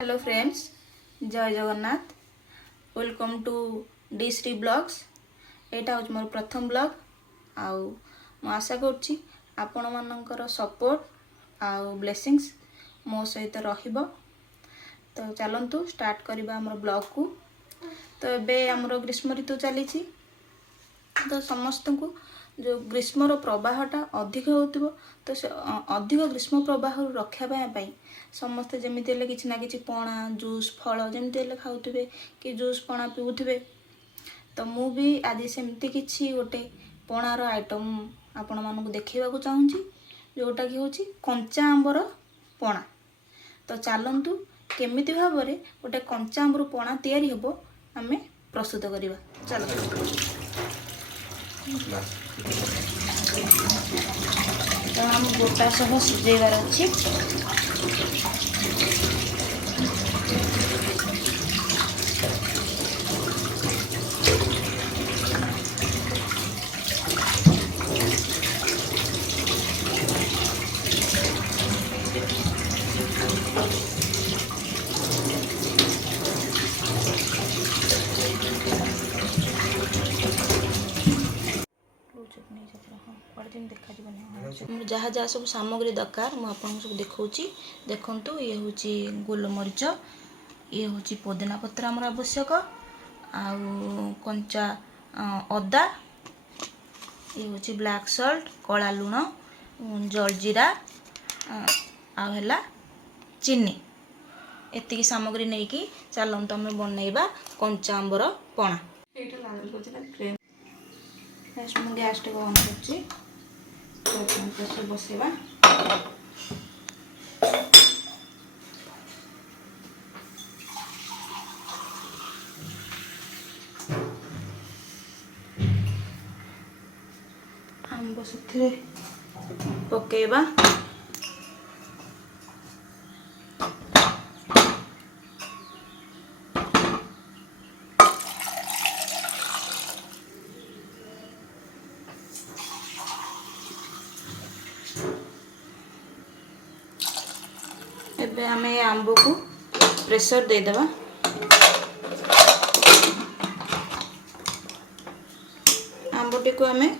Hello friends, जय Jagannath. Welcome to the Shri blogs. एटा हूँ मोर प्रथम ब्लॉग। आउ मु आशा करुच्ची आपण मानकर सपोर्ट आउ ब्लेसिंग्स मो सहित रहिबो। तो चलंतु स्टार्ट करबा हमर ब्लॉग को। तो एबे हमर ग्रीष्म ऋतु चली। तो समस्त को जो ग्रीष्मर प्रवाहटा अधिक हो तो से अधिक ग्रीष्म प्रवाह रखापी समस्ते जमी कि ना कि पणा जूस फल जमी खाऊे कि जूस पणा पिउे। तो मु भी आज सेमती किसी गोटे पणार आइटम आपण मानक देखा चाहूँगी जोटा कि हूँ कंचा आंबर पणा। तो चलतु केमी भाव में गोटे कंचा आंबर पणा तैयारी हम आम प्रस्तुत करवा। चलो तो हम गोटा सब सिझेबार अच्छी। जहाँ जहाँ सब सामग्री दरकार मुझे सब देखा देखु। ये हूँ गोलमरीच, ये हूँ पुदीना पत्र आमर आवश्यक, आउ कंचा अदा, ये हूँ ब्लैक सल्ट कला लुण जलजीरा आला चीनी। एतिकी सामग्री नहीं कि चलते आम बनइबा कंचा आंबर पणा। गैस टे ऑन कर बसवा। आंब से पकेबा। एबे हमें आंब को प्रेशर दे देबा। आंबटी को हमें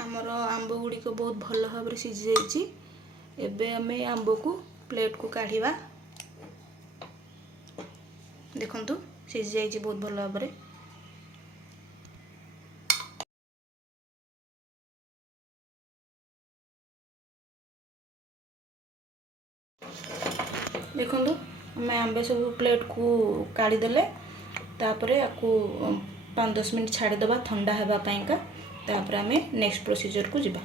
आमर आंब गुड़िक बहुत भल भाव में सीझी जाइए। एबे आम आंब को प्लेट को काढ़ा। देखु सीझी जाइए बहुत भल भाव में। देखु आम आंबे सब प्लेट को काढ़ीदे। तापर आपको 5-10 मिनट छाड़ीदे ठंडा होगापाईका। तापर आम नेक्स्ट प्रोसीजर को जीवा।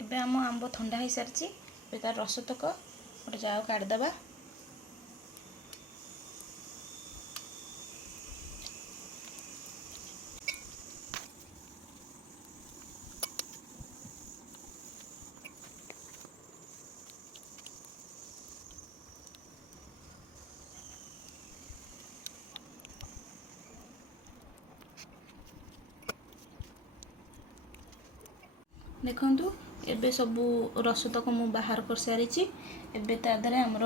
एबे आम आंब ठंडा हो सारी तार रस तक गोटे जगह काढ़ीदे। देखंतु एबे सबू रस तक मु बाहर कर सारी। एबे तादरे हमर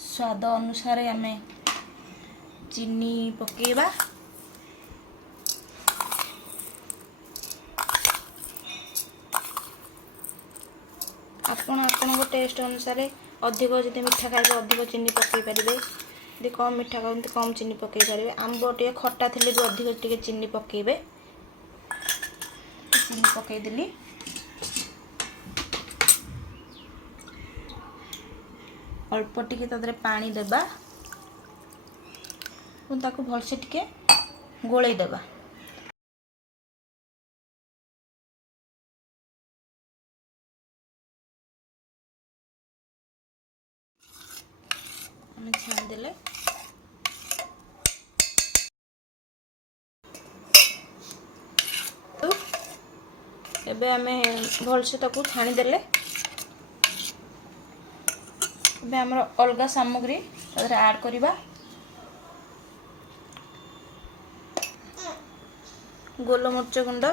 स्वाद अनुसार आमे चीनी पकेबा। आपण टेस्ट अनुसार अधिक जदि मीठा खाइबे अधिक चीनी पकई पारे, यदि कम मीठा खाते कम चीनी पकई पारे। आंब टे खट्टा थे भी अधिक टे चीनी पकेबे। चीनी पकईदेली। अल्प टिके तादरे पानी देबा और ताको भलसे टिके गोळई देबा। हमें छान देले तो एबे हमें भलसे ताको छानी देले। एबे हमर अलगा सामग्री तादरे ऐड करिबा। गोलमरीच गुंड,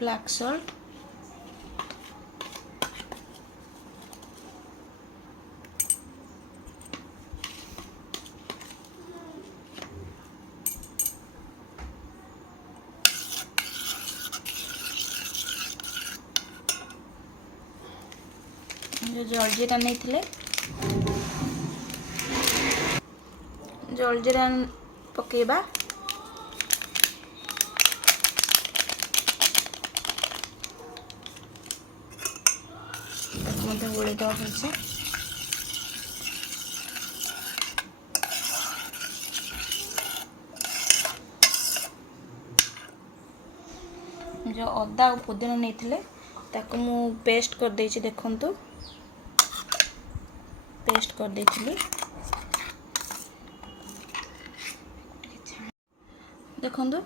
ब्लैक सॉल्ट, जो जलजीरा नहीं थिले जलजीरा पकेबा। गोले दवा भलसे। जो अदा और पुदीना नहीं थिले ताको मु पेस्ट कर देछि। देखंतु पेस्ट कर देछि। देखंतु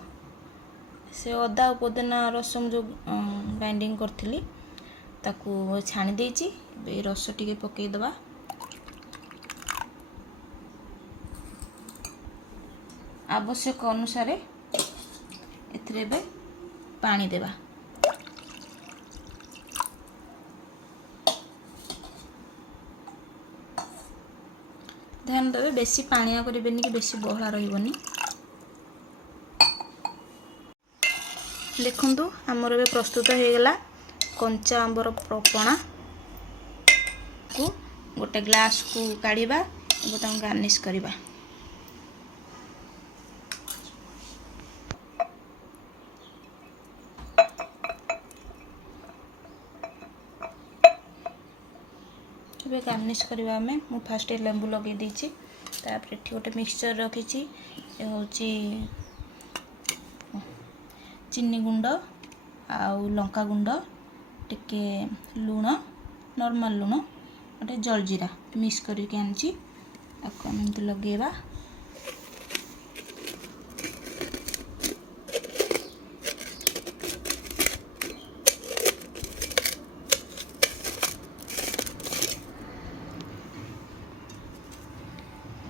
से अदा और पुदीना रसम जो ग्राइंडिंग करथिली ताकू छाणी देछि। बे रस टिके पकई दबा। आवश्यक अनुसार एथरे बे पानी देबा। ध्यान देबे बेसी पानिया करिबेनी कि बेसी बहला रहिबनी। देखंतु हमर बे प्रस्तुत हो गेला कंचा आंबर पणा को गोटे ग्लास को काढ़ीबा और गार्निश करिबा। ଏବେ ଗାର୍ନିश କରିବା ଆମେ। ମୁଁ ଫାଷ୍ଟ ଲେମ୍ବୁ ଲଗେଇ ଦେଇଛି। ତାପରେ ଏଠି ଗୋଟେ ମିକ୍ସଚର ରଖିଛି। ଏ ହେଉଛି ଚିନି ଗୁଣ୍ଡ ଆଉ ଲଙ୍କା ଗୁଣ୍ଡ, ଟିକେ ଲୁଣ, ନର୍ମାଲ ଲୁଣ, ଗୋଟେ ଜଲଜିରା ମିକ୍ସ କରିକି ଆଣିଛି। ତାକୁ ଆମେ ଏମିତି ଲଗେଇବା।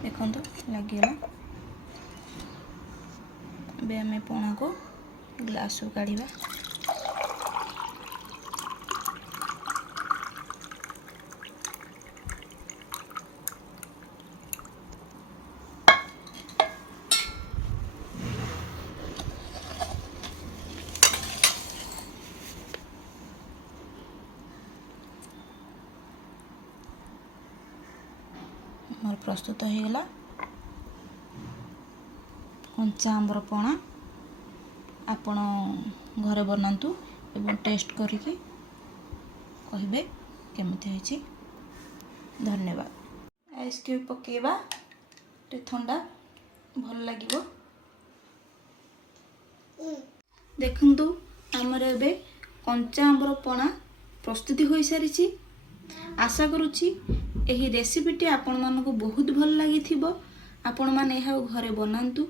देखो लगिगला। ଏବେ ଆମେ ପଣାକୁ ଗ୍ଲାସରୁ କାଢ଼ିବା। मोर प्रस्तुत हो गला कंचा आंबर पणा। आपण घरे बनातु एवं टेस्ट करिके कहबे केमिति होइछि। धन्यवाद। आइस क्यूब पकेबा टे ठंडा भल लागिबो। देखंतु हमर एबे कंचा आंबर पणा प्रस्तुति होई सारिछि। आशा करूछि एही रेसिपीटी आपण मानको बहुत भल लागिथिबो। आपण माने एहा घरे बनांतु,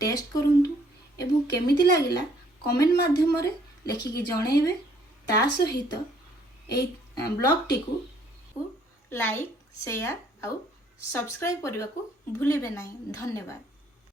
टेस्ट करंतु एवं केमिति लागिला कमेंट माध्यम रे लेखिकी जणैबे। ता सहित ए ବ୍ଲଗ୍ଟି କୁ ଲାଇକ୍ ସେୟାର ଆଉ ସବସ୍କ୍ରାଇବ୍ କରିବାକୁ ଭୁଲିବେ ନାହିଁ। ଧନ୍ୟବାଦ।